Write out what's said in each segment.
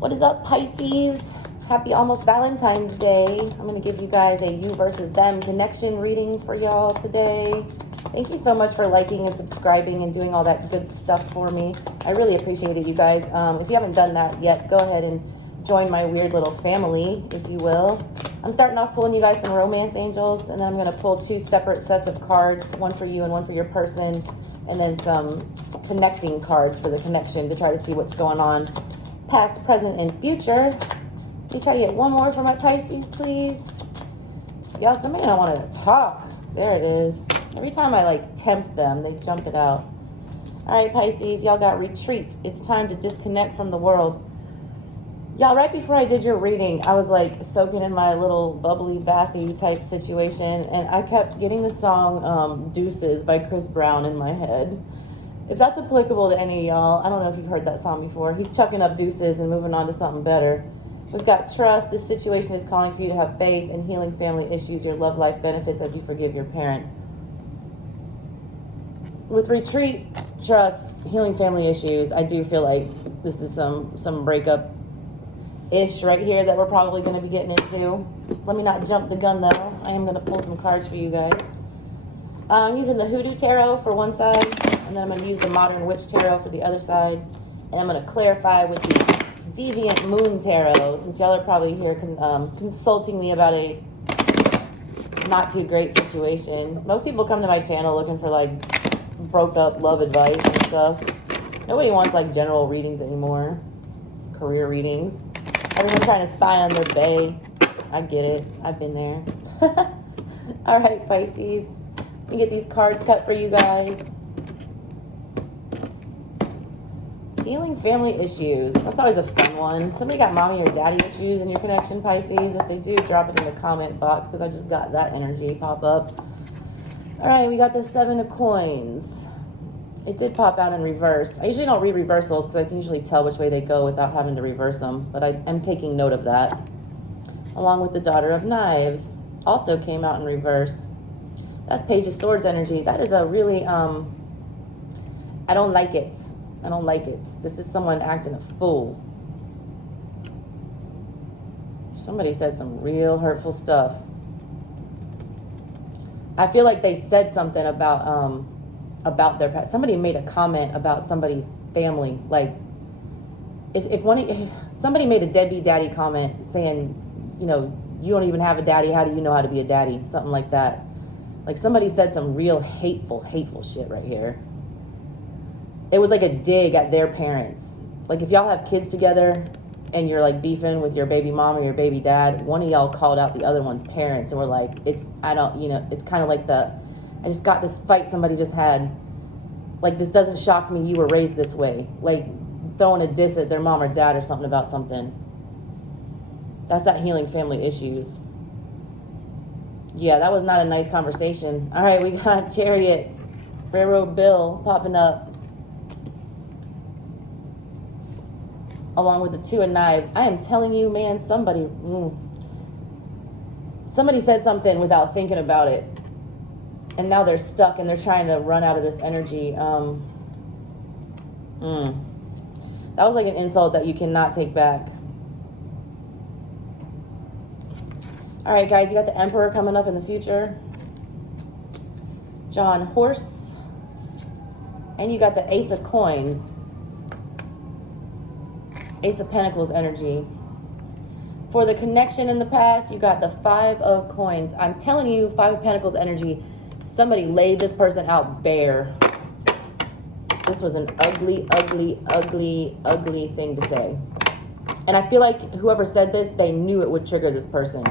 What is up, Pisces? Happy almost Valentine's Day. I'm going to give you guys a you versus them connection reading for y'all today. Thank you so much for liking and subscribing and doing all that good stuff for me. I really appreciate it, you guys. If you haven't done that yet, go ahead and join my weird little family, if you will. I'm starting off pulling you guys some romance angels, and then I'm going to pull two separate sets of cards, one for you and one for your person, and then some connecting cards for the connection to try to see what's going on past, present, and future. Let me try to get one more for my Pisces, please. Y'all, somebody don't want to talk. There it is. Every time I tempt them, they jump it out. All right, Pisces, y'all got retreat. It's time to disconnect from the world. Y'all, right before I did your reading, I was soaking in my little bubbly bathy type situation, and I kept getting the song Deuces by Chris Brown in my head. If that's applicable to any of y'all, I don't know if you've heard that song before. He's chucking up deuces and moving on to something better. We've got trust. This situation is calling for you to have faith in healing family issues. Your love life benefits as you forgive your parents. With retreat, trust, healing family issues, I do feel like this is some breakup-ish right here that we're probably going to be getting into. Let me not jump the gun, though. I am going to pull some cards for you guys. I'm using the Hoodoo Tarot for one side, and then I'm going to use the Modern Witch Tarot for the other side. And I'm going to clarify with the Deviant Moon Tarot, since y'all are probably here consulting me about a not too great situation. Most people come to my channel looking for broke up love advice and stuff. Nobody wants general readings anymore. Career readings. Everyone's trying to spy on their bae. I get it. I've been there. All right, Pisces. Let me get these cards cut for you guys. Healing family issues. That's always a fun one. Somebody got mommy or daddy issues in your connection, Pisces? If they do, drop it in the comment box because I just got that energy pop up. All right, we got the 7 of coins. It did pop out in reverse. I usually don't read reversals because I can usually tell which way they go without having to reverse them, but I am taking note of that. Along with the Daughter of Knives. Also came out in reverse. That's Page of Swords energy. That is a really, I don't like it. I don't like it. This is someone acting a fool. Somebody said some real hurtful stuff. I feel like they said something about their past. Somebody made a comment about somebody's family. If somebody made a deadbeat daddy comment saying, you don't even have a daddy. How do you know how to be a daddy? Something like that. Somebody said some real hateful shit right here. It was like a dig at their parents. If y'all have kids together and you're beefing with your baby mom or your baby dad, one of y'all called out the other one's parents and were it's kind of like I just got this fight somebody just had. This doesn't shock me, you were raised this way. Throwing a diss at their mom or dad or something about something. That's that healing family issues. Yeah, that was not a nice conversation. All right, we got Chariot, Railroad Bill popping up. Along with the 2 of Knives. I am telling you, man, somebody said something without thinking about it. And now they're stuck and they're trying to run out of this energy. That was an insult that you cannot take back. All right, guys, you got the Emperor coming up in the future. John Horse. And you got the Ace of Coins. Ace of Pentacles energy. For the connection in the past, you got the 5 of Coins. I'm telling you, 5 of Pentacles energy. Somebody laid this person out bare. This was an ugly, ugly, ugly, ugly thing to say. And I feel like whoever said this, they knew it would trigger this person.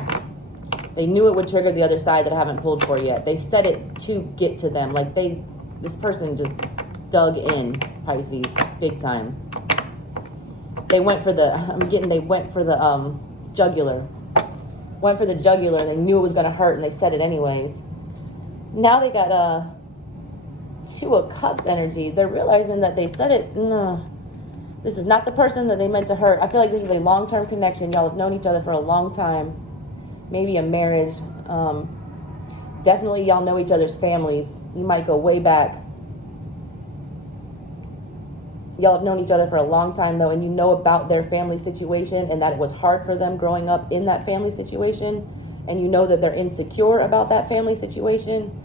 They knew it would trigger the other side that I haven't pulled for yet. They said it to get to them. This person just dug in, Pisces, big time. They went for the jugular. Went for the jugular and they knew it was going to hurt and they said it anyways. Now they got 2 of Cups energy. They're realizing that they said it. This is not the person that they meant to hurt. I feel like this is a long-term connection. Y'all have known each other for a long time. Maybe a marriage. Definitely y'all know each other's families. You might go way back. Y'all have known each other for a long time though, and you know about their family situation and that it was hard for them growing up in that family situation, and you know that they're insecure about that family situation,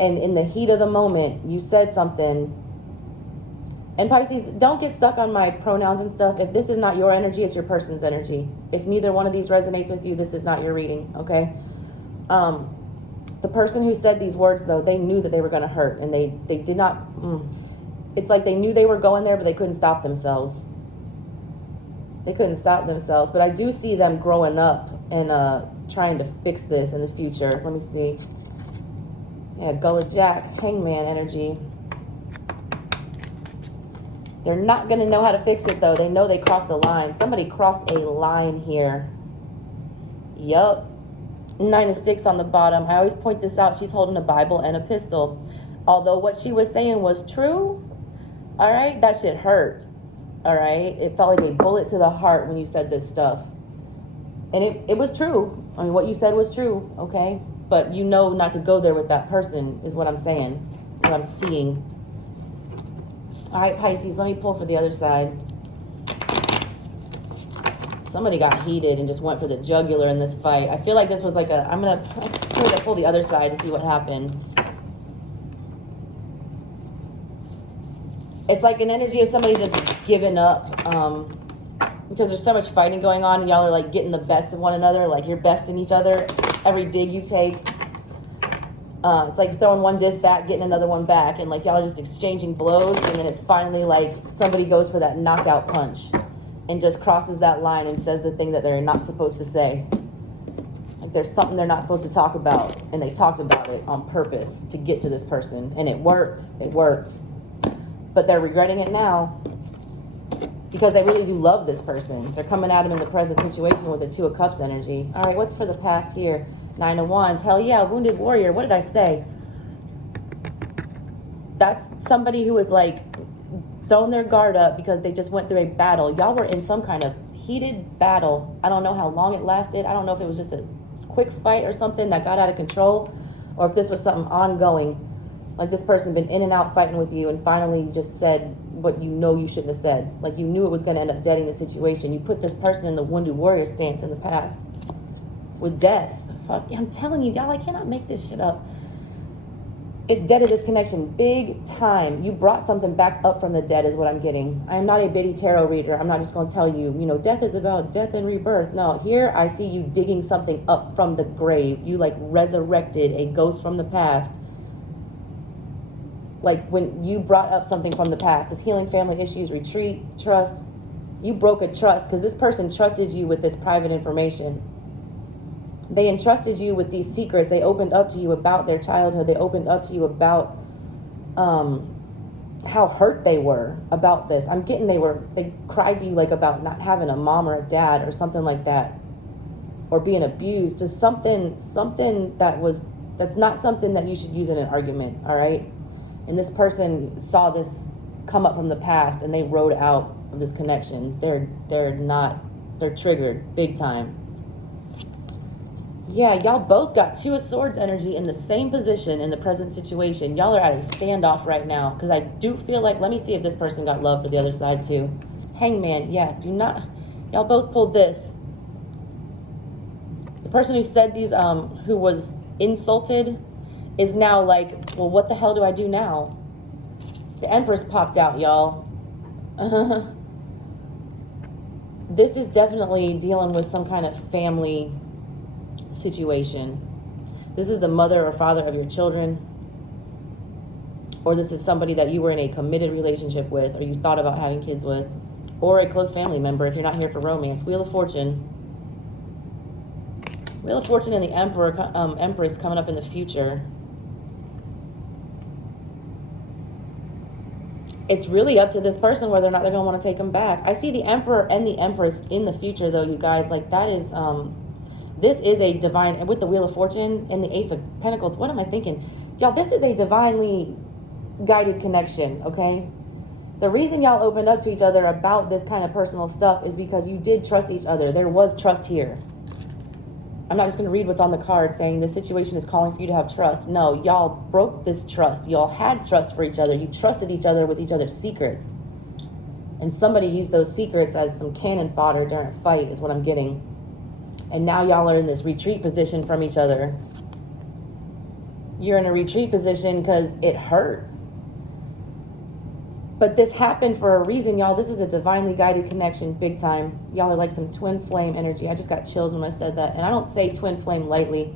and in the heat of the moment you said something. And Pisces, don't get stuck on my pronouns and stuff. If this is not your energy, it's your person's energy. If neither one of these resonates with you, this is not your reading, okay? The person who said these words though, they knew that they were going to hurt, and they did not. It's like they knew they were going there, but they couldn't stop themselves. They couldn't stop themselves. But I do see them growing up and trying to fix this in the future. Let me see. Yeah, Gullah Jack, Hangman energy. They're not going to know how to fix it, though. They know they crossed a line. Somebody crossed a line here. Yup. 9 of Sticks on the bottom. I always point this out. She's holding a Bible and a pistol. Although what she was saying was true, all right, that shit hurt, all right? It felt like a bullet to the heart when you said this stuff. And it was true. I mean, what you said was true, okay? But you know not to go there with that person is what I'm saying, what I'm seeing. All right, Pisces, let me pull for the other side. Somebody got heated and just went for the jugular in this fight. I feel like this was like I'm going to pull the other side to see what happened. It's like an energy of somebody just giving up because there's so much fighting going on, and y'all are like getting the best of one another, like you're besting each other. Every dig you take, it's like throwing one disc back, getting another one back, and like y'all are just exchanging blows, and then it's finally like somebody goes for that knockout punch and just crosses that line and says the thing that they're not supposed to say. Like there's something they're not supposed to talk about, and they talked about it on purpose to get to this person, and it worked. It worked. But they're regretting it now because they really do love this person. They're coming at him in the present situation with the 2 of Cups energy. All right, what's for the past here? 9 of Wands. Hell yeah, wounded warrior. What did I say? That's somebody who is like thrown their guard up because they just went through a battle. Y'all were in some kind of heated battle. I don't know how long it lasted. I don't know if it was just a quick fight or something that got out of control, or if this was something ongoing. Like this person been in and out fighting with you, and finally you just said what you know you shouldn't have said. Like you knew it was going to end up deading the situation. You put this person in the wounded warrior stance in the past with death. Fuck, I'm telling you, y'all, I cannot make this shit up. It deaded this connection big time. You brought something back up from the dead is what I'm getting. I am not a bitty tarot reader. I'm not just going to tell you, you know, death is about death and rebirth. No, here I see you digging something up from the grave. You like resurrected a ghost from the past. Like when you brought up something from the past, this healing family issues, retreat, trust, you broke a trust because this person trusted you with this private information. They entrusted you with these secrets. They opened up to you about their childhood. They opened up to you about how hurt they were about this. I'm getting they cried to you like about not having a mom or a dad or something like that, or being abused. Just something that's not something that you should use in an argument, all right? And this person saw this come up from the past, and they rode out of this connection. They're triggered big time. Yeah, y'all both got 2 of Swords energy in the same position in the present situation. Y'all are at a standoff right now because I do feel like, let me see if this person got love for the other side too. Hangman, yeah, y'all both pulled this. The person who said these, who was insulted, is now like, well, what the hell do I do now? The Empress popped out, y'all. This is definitely dealing with some kind of family situation. This is the mother or father of your children, or this is somebody that you were in a committed relationship with, or you thought about having kids with, or a close family member if you're not here for romance. Wheel of Fortune. Wheel of Fortune and the Empress coming up in the future. It's really up to this person whether or not they're going to want to take them back. I see the Emperor and the Empress in the future, though, you guys. Like, that is, this is a divine, and with the Wheel of Fortune and the Ace of Pentacles, what am I thinking? Y'all, this is a divinely guided connection, okay? The reason y'all opened up to each other about this kind of personal stuff is because you did trust each other. There was trust here. I'm not just going to read what's on the card saying this situation is calling for you to have trust. No, y'all broke this trust. Y'all had trust for each other. You trusted each other with each other's secrets. And somebody used those secrets as some cannon fodder during a fight is what I'm getting. And now y'all are in this retreat position from each other. You're in a retreat position because it hurts. But this happened for a reason, y'all. This is a divinely guided connection, big time. Y'all are like some twin flame energy. I just got chills when I said that. And I don't say twin flame lightly.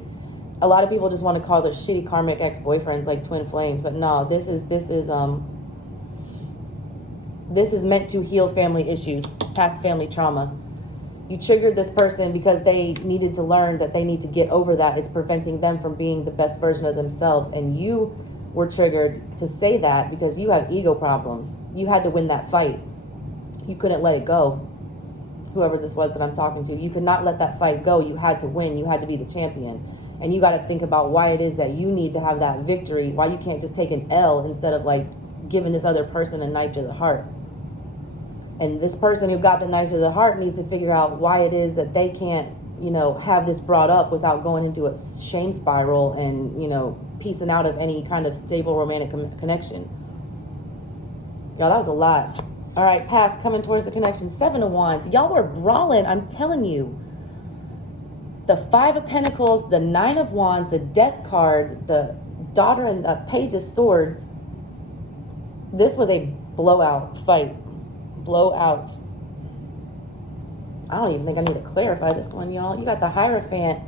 A lot of people just want to call their shitty karmic ex-boyfriends like twin flames. But no, this is meant to heal family issues, past family trauma. You triggered this person because they needed to learn that they need to get over that. It's preventing them from being the best version of themselves. And you were triggered to say that because you have ego problems. You had to win that fight. You couldn't let it go. Whoever this was that I'm talking to, you could not let that fight go. You had to win. You had to be the champion. And you got to think about why it is that you need to have that victory, why you can't just take an L instead of like giving this other person a knife to the heart. And this person who got the knife to the heart needs to figure out why it is that they can't, you know, have this brought up without going into a shame spiral and, you know, piecing out of any kind of stable romantic connection. Y'all, that was a lot. All right, past coming towards the connection. 7 of Wands. Y'all were brawling, I'm telling you. The 5 of Pentacles, the 9 of Wands, the Death card, the Daughter and Page of Swords. This was a blowout fight. Blowout. I don't even think I need to clarify this one, y'all. You got the Hierophant.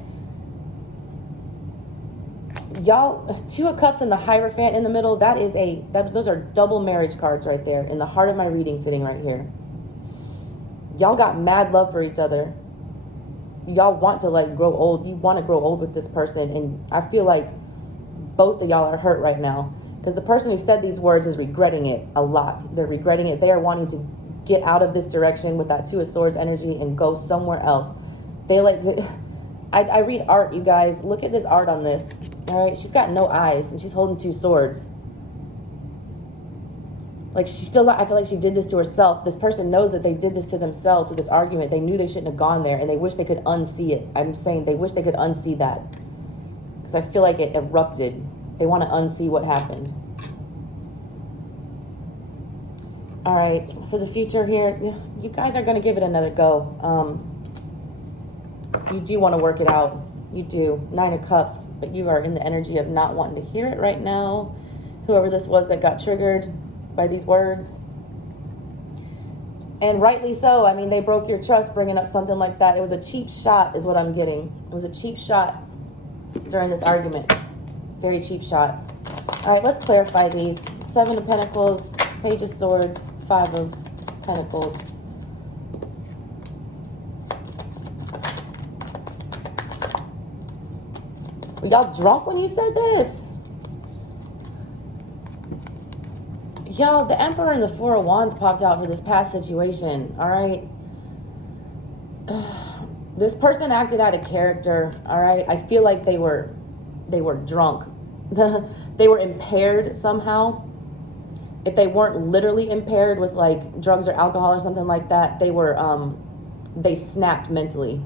Y'all, 2 of Cups and the Hierophant in the middle. Those are double marriage cards right there in the heart of my reading sitting right here. Y'all got mad love for each other. Y'all want to like grow old. You want to grow old with this person. And I feel like both of y'all are hurt right now because the person who said these words is regretting it a lot. They're regretting it. They are wanting to get out of this direction with that 2 of Swords energy and go somewhere else. They like, I read art, you guys. Look at this art on this. All right, she's got no eyes and she's holding 2 swords. Like she feels like, I feel like she did this to herself. This person knows that they did this to themselves with this argument. They knew they shouldn't have gone there and they wish they could unsee it. I'm saying they wish they could unsee that because I feel like it erupted. They want to unsee what happened. All right, for the future here, you guys are going to give it another go. You do want to work it out. You do. 9 of Cups, but you are in the energy of not wanting to hear it right now. Whoever this was that got triggered by these words. And rightly so. I mean, they broke your trust bringing up something like that. It was a cheap shot is what I'm getting. It was a cheap shot during this argument. Very cheap shot. All right, let's clarify these. 7 of Pentacles, Page of Swords, 5 of Pentacles. Were y'all drunk when you said this? Y'all, the Emperor and the 4 of Wands popped out for this past situation, all right? This person acted out of character, all right? I feel like they were drunk. They were impaired somehow. If they weren't literally impaired with like drugs or alcohol or something like that, they snapped mentally.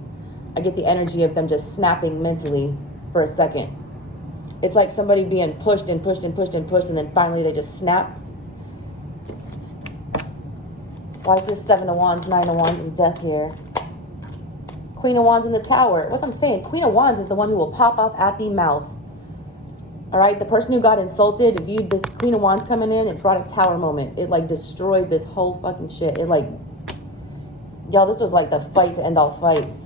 I get the energy of them just snapping mentally for a second. It's like somebody being pushed and pushed and pushed and pushed, and then finally they just snap. Why is this 7 of Wands, 9 of Wands, and Death here? Queen of Wands in the Tower. What I'm saying, Queen of Wands is the one who will pop off at the mouth. All right, the person who got insulted viewed this Queen of Wands coming in and brought a Tower moment. It like destroyed this whole fucking shit. It like, y'all, this was like the fight to end all fights.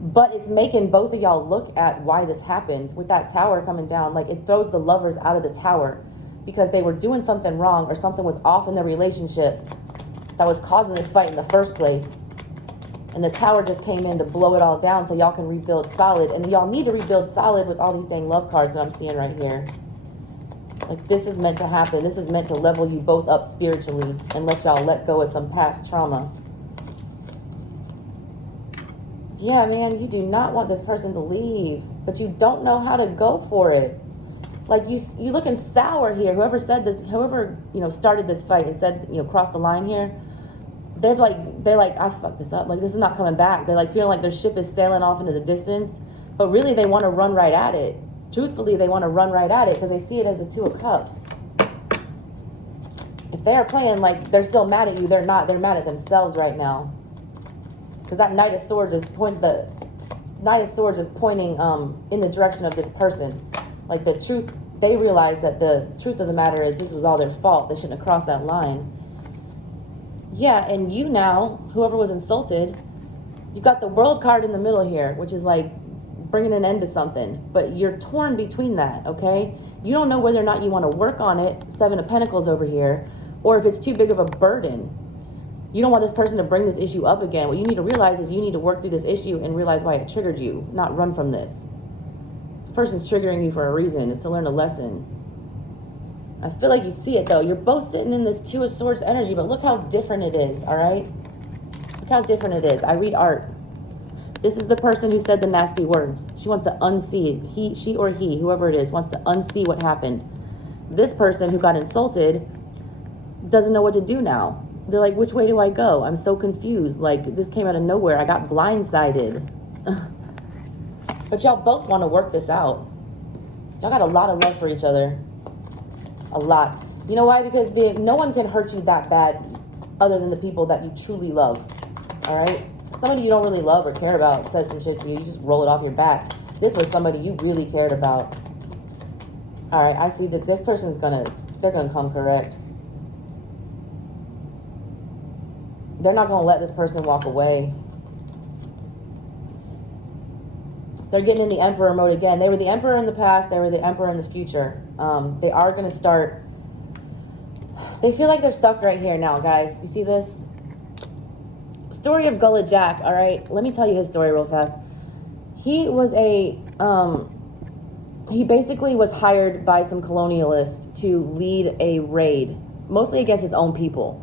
But it's making both of y'all look at why this happened with that Tower coming down. Like it throws the lovers out of the Tower because they were doing something wrong or something was off in their relationship that was causing this fight in the first place. And the Tower just came in to blow it all down so y'all can rebuild solid. And y'all need to rebuild solid with all these dang love cards that I'm seeing right here. Like this is meant to happen. This is meant to level you both up spiritually and let y'all let go of some past trauma. Yeah, man, you do not want this person to leave, but you don't know how to go for it. Like you looking sour here. Whoever said this, whoever, started this fight and said, cross the line here. They're like, I fucked this up. Like, this is not coming back. They're like feeling like their ship is sailing off into the distance, but really they want to run right at it. Truthfully, they want to run right at it because they see it as the 2 of Cups. If They are playing like they're still mad at you. They're not. They're mad at themselves right now. Because that Knight of Swords is pointing in the direction of this person. Like the truth, they realize that the truth of the matter is this was all their fault. They shouldn't have crossed that line. Yeah, and you now, whoever was insulted, you got the World card in the middle here, which is like bringing an end to something. But you're torn between that, okay? You don't know whether or not you want to work on it, Seven of Pentacles over here, or if it's too big of a burden. You don't want this person to bring this issue up again. What you need to realize is you need to work through this issue and realize why it triggered you, not run from this. This person's triggering you for a reason. It's to learn a lesson. I feel like you see it, though. You're both sitting in this Two of Swords energy, but look how different it is, all right? Look how different it is. I read art. This is the person who said the nasty words. She wants to unsee. She or he, whoever it is, wants to unsee what happened. This person who got insulted doesn't know what to do now. They're like, which way do I go? I'm so confused. Like, this came out of nowhere. I got blindsided. But y'all both want to work this out. Y'all got a lot of love for each other. A lot. You know why? Because no one can hurt you that bad other than the people that you truly love. All right? Somebody you don't really love or care about says some shit to you. You just roll it off your back. This was somebody you really cared about. All right, I see that this person's they're gonna come correct. They're not gonna let this person walk away. They're getting in the Emperor mode again. They were the Emperor in the past. They were the Emperor in the future. They are gonna start. They feel like they're stuck right here now, guys. You see this? Story of Gullah Jack, all right? Let me tell you his story real fast. He was he basically was hired by some colonialists to lead a raid, mostly against his own people.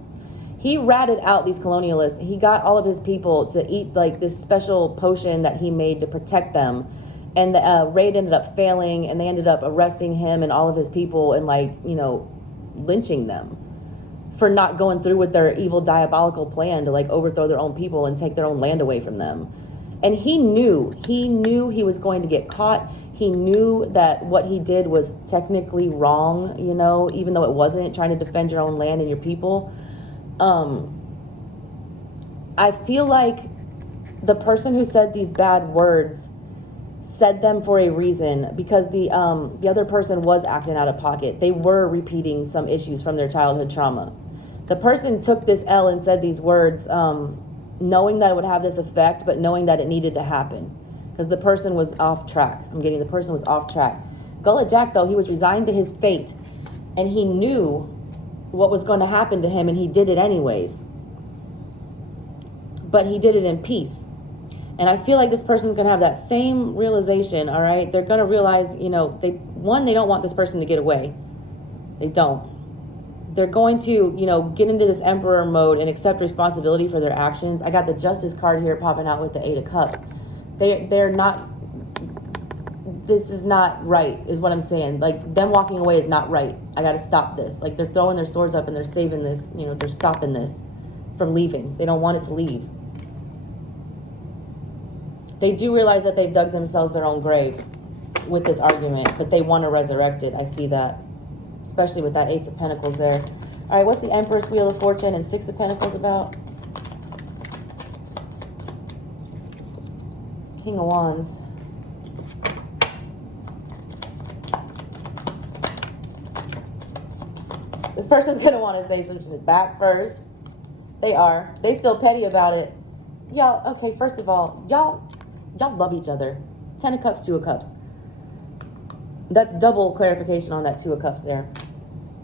He ratted out these colonialists. He got all of his people to eat like this special potion that he made to protect them. And the raid ended up failing, and they ended up arresting him and all of his people and like, you know, lynching them for not going through with their evil diabolical plan to like overthrow their own people and take their own land away from them. And he knew he was going to get caught. He knew that what he did was technically wrong, you know, even though it wasn't, trying to defend your own land and your people. I feel like the person who said these bad words said them for a reason, because the other person was acting out of pocket. They were repeating some issues from their childhood trauma. The person took this L and said these words, knowing that it would have this effect, but knowing that it needed to happen, because the person was off track. The person was off track. Gullah Jack, though, he was resigned to his fate, and he knew what was going to happen to him, and he did it anyways. But he did it in peace. And I feel like this person's going to have that same realization, all right? They're going to realize, you know, they don't want this person to get away. They don't. They're going to, you know, get into this Emperor mode and accept responsibility for their actions. I got the Justice card here popping out with the Eight of Cups. They're not, this is not right, is what I'm saying. Like, them walking away is not right. I got to stop this. Like, they're throwing their swords up and they're saving this, you know, they're stopping this from leaving. They don't want it to leave. They do realize that they've dug themselves their own grave with this argument, but they want to resurrect it. I see that, especially with that Ace of Pentacles there. All right, what's the Empress, Wheel of Fortune, and Six of Pentacles about? King of Wands. This person's going to want to say some shit back first. They are. They still petty about it. Y'all, okay, first of all, y'all love each other. 10 of Cups, 2 of Cups. That's double clarification on that 2 of Cups there.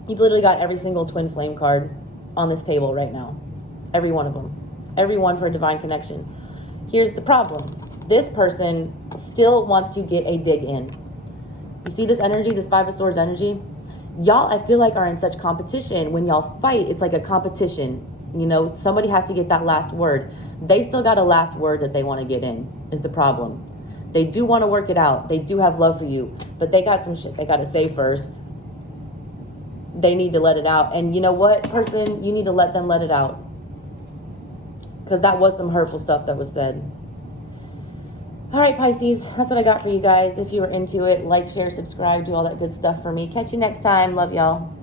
You've literally got every single twin flame card on this table right now. Every one of them. Every one for a divine connection. Here's the problem. This person still wants to get a dig in. You see this energy, this Five of Swords energy? Y'all, I feel like, are in such competition. When y'all fight, it's like a competition. You know, somebody has to get that last word. They still got a last word that they want to get in, is the problem. They do want to work it out. They do have love for you, but they got some shit they got to say first. They need to let it out. And you know what, person? You need to let them let it out, because that was some hurtful stuff that was said. All right, Pisces, that's what I got for you guys. If you were into it, like, share, subscribe, do all that good stuff for me. Catch you next time. Love y'all.